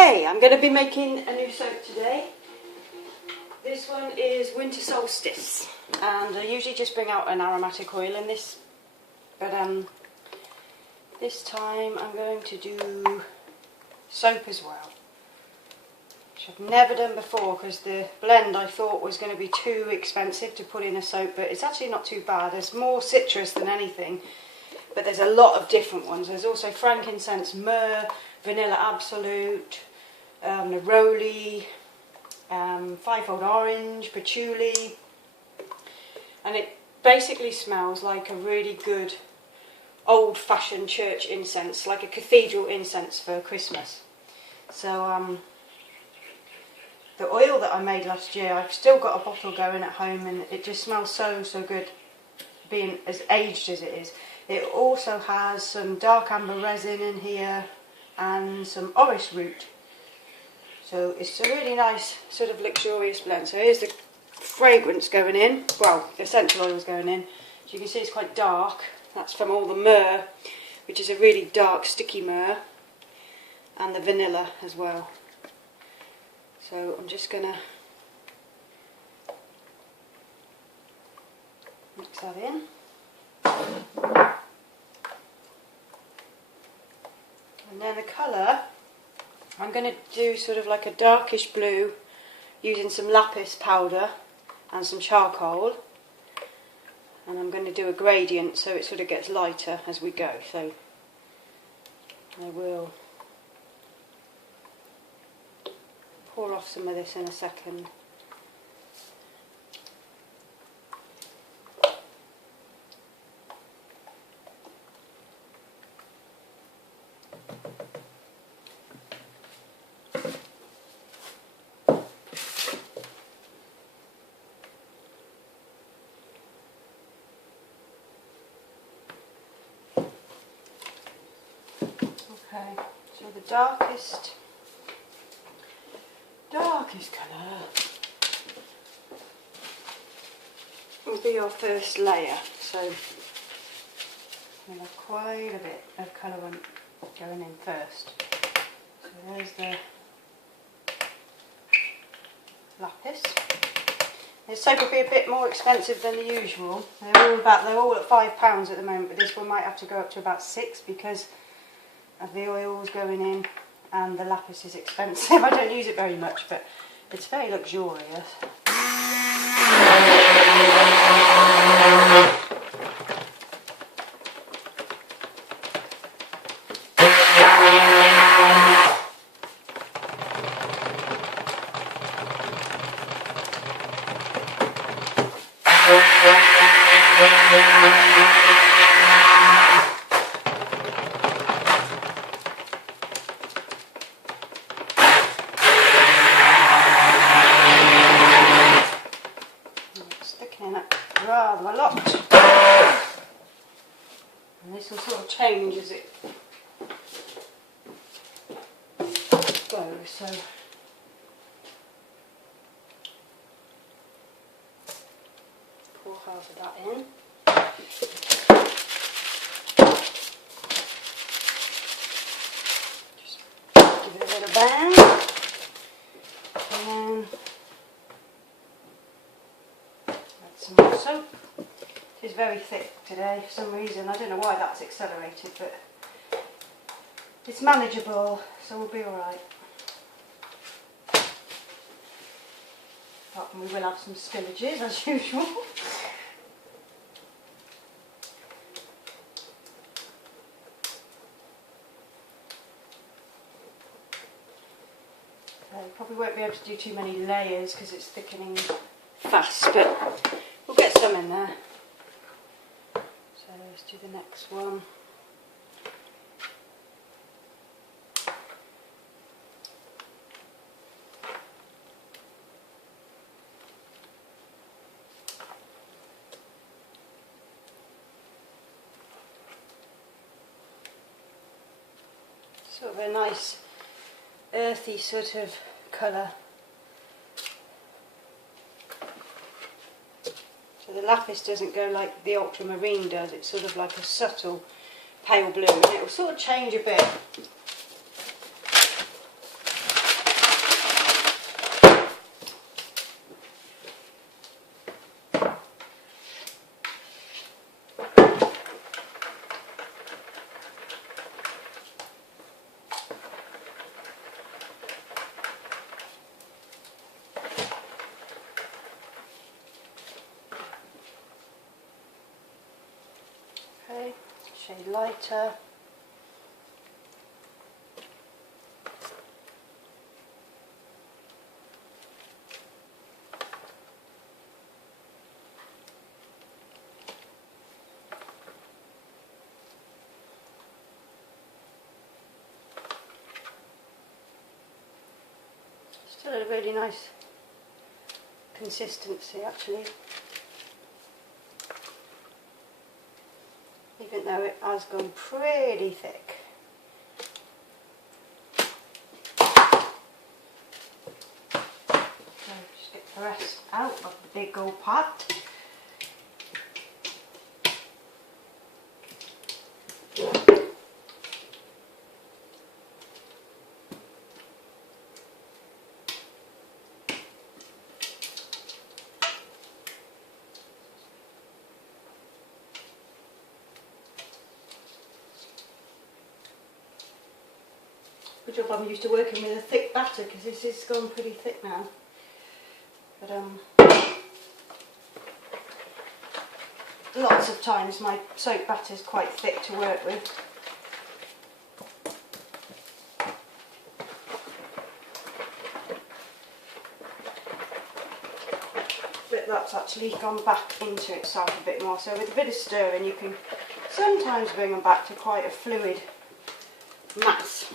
Okay, I'm going to be making a new soap today. This one is Winter Solstice, and I usually just bring out an aromatic oil in this, but this time I'm going to do soap as well, which I've never done before because the blend I thought was going to be too expensive to put in a soap, but it's actually not too bad. There's more citrus than anything, but there's a lot of different ones. There's also frankincense, myrrh, vanilla absolute, neroli, fivefold orange, patchouli, and it basically smells like a really good old-fashioned church incense, like a cathedral incense for Christmas. So the oil that I made last year, I've still got a bottle going at home, and it just smells so good, being as aged as it is. It also has some dark amber resin in here and some orris root. So it's a really nice sort of luxurious blend. So here's the fragrance going in, well, the essential oil is going in. So you can see it's quite dark. That's from all the myrrh, which is a really dark sticky myrrh, and the vanilla as well. So I'm just going to mix that in. And then the colour, I'm going to do sort of like a darkish blue using some lapis powder and some charcoal, and I'm going to do a gradient so it sort of gets lighter as we go. So I will pour off some of this in a second. Okay, so the darkest colour will be your first layer. So we'll have quite a bit of colour going in first. So there's the lapis. This soap will be a bit more expensive than the usual. They're all at £5 at the moment, but this one might have to go up to about £6 because of the oils going in, and the lapis is expensive. I don't use it very much, but it's very luxurious. Rather a lot, and this will sort of change as it goes. So pour half of that in. Just give it a little bang, and then some more soap. It is very thick today for some reason. I don't know why that's accelerated, but it's manageable, so we'll be alright. Apart from we will have some spillages as usual. Probably won't be able to do too many layers because it's thickening fast, but we'll get some in there. So let's do the next one. Sort of a nice earthy sort of colour. So the lapis doesn't go like the ultramarine does, it's sort of like a subtle pale blue, and it will sort of change a bit shade lighter. Still a really nice consistency actually, even though it has gone pretty thick. So just get the rest out of the big old pot. Good job I'm used to working with a thick batter because this has gone pretty thick now. But lots of times my soap batter is quite thick to work with. But that's actually gone back into itself a bit more. So with a bit of stirring you can sometimes bring them back to quite a fluid mass.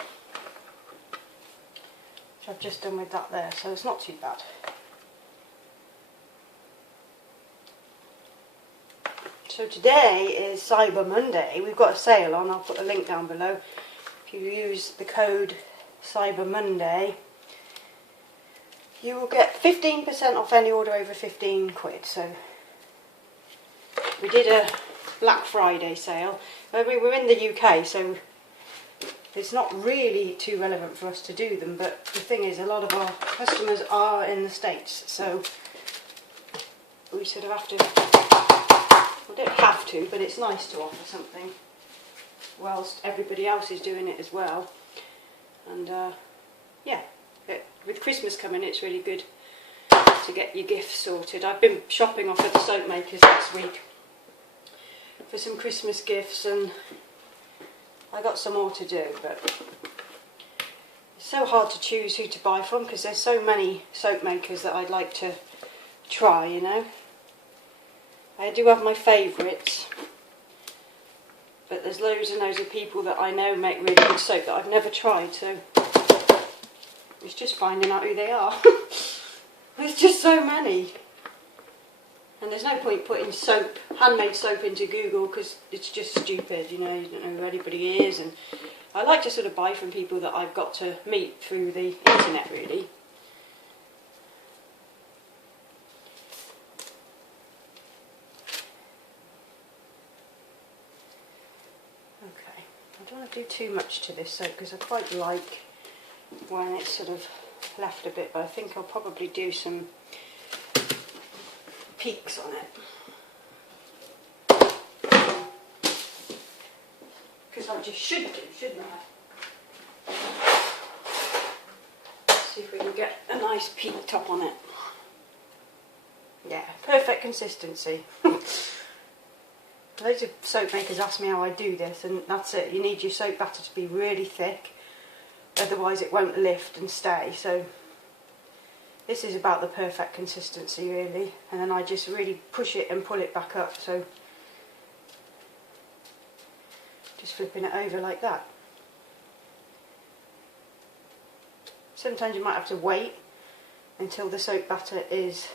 Which I've just done with that there, so it's not too bad. So today is Cyber Monday. We've got a sale on, I'll put a link down below. If you use the code Cyber Monday, you will get 15% off any order over 15 quid. So we did a Black Friday sale. We were in the UK, so it's not really too relevant for us to do them, but the thing is a lot of our customers are in the States, so we sort of have to, we don't have to, but it's nice to offer something whilst everybody else is doing it as well. And yeah, with Christmas coming it's really good to get your gifts sorted. I've been shopping off at the soap makers this week for some Christmas gifts, and I got some more to do, but it's so hard to choose who to buy from because there's so many soap makers that I'd like to try, you know. I do have my favourites, but there's loads and loads of people that I know make really good soap that I've never tried, so it's just finding out who they are. There's just so many. And there's no point putting soap, handmade soap into Google because it's just stupid, you know, you don't know who anybody is. And I like to sort of buy from people that I've got to meet through the internet, really. Okay, I don't want to do too much to this soap because I quite like when it's sort of left a bit, but I think I'll probably do some peaks on it. Because I just should do, shouldn't I? Let's see if we can get a nice peak top on it. Yeah, perfect consistency. Loads of soap makers ask me how I do this, and that's it. You need your soap batter to be really thick, otherwise it won't lift and stay. So this is about the perfect consistency, really, and then I just really push it and pull it back up, so just flipping it over like that. Sometimes you might have to wait until the soap batter is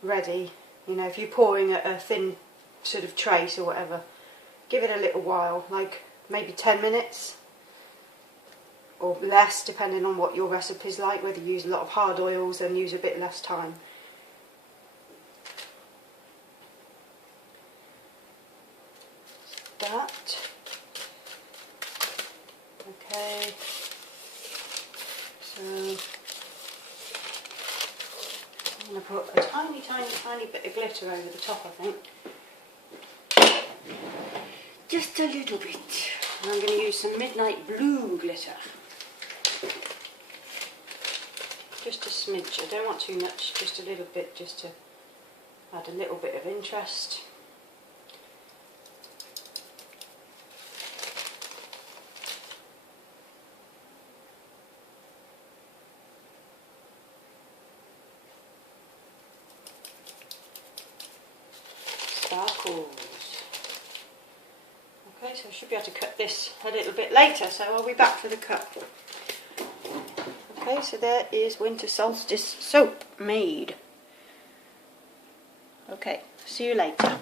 ready. You know, if you're pouring a thin sort of trace or whatever, give it a little while, like maybe 10 minutes. Or less, depending on what your recipe's like, whether you use a lot of hard oils then use a bit less time. That. Okay. So I'm going to put a tiny, tiny, tiny bit of glitter over the top, I think. Just a little bit. And I'm going to use some Midnight Blue glitter. Just a smidge, I don't want too much, just a little bit, just to add a little bit of interest. sparkles. Okay, so I should be able to cut this a little bit later, so I'll be back for the cut. Okay, so there is Winter Solstice soap made. Okay, see you later.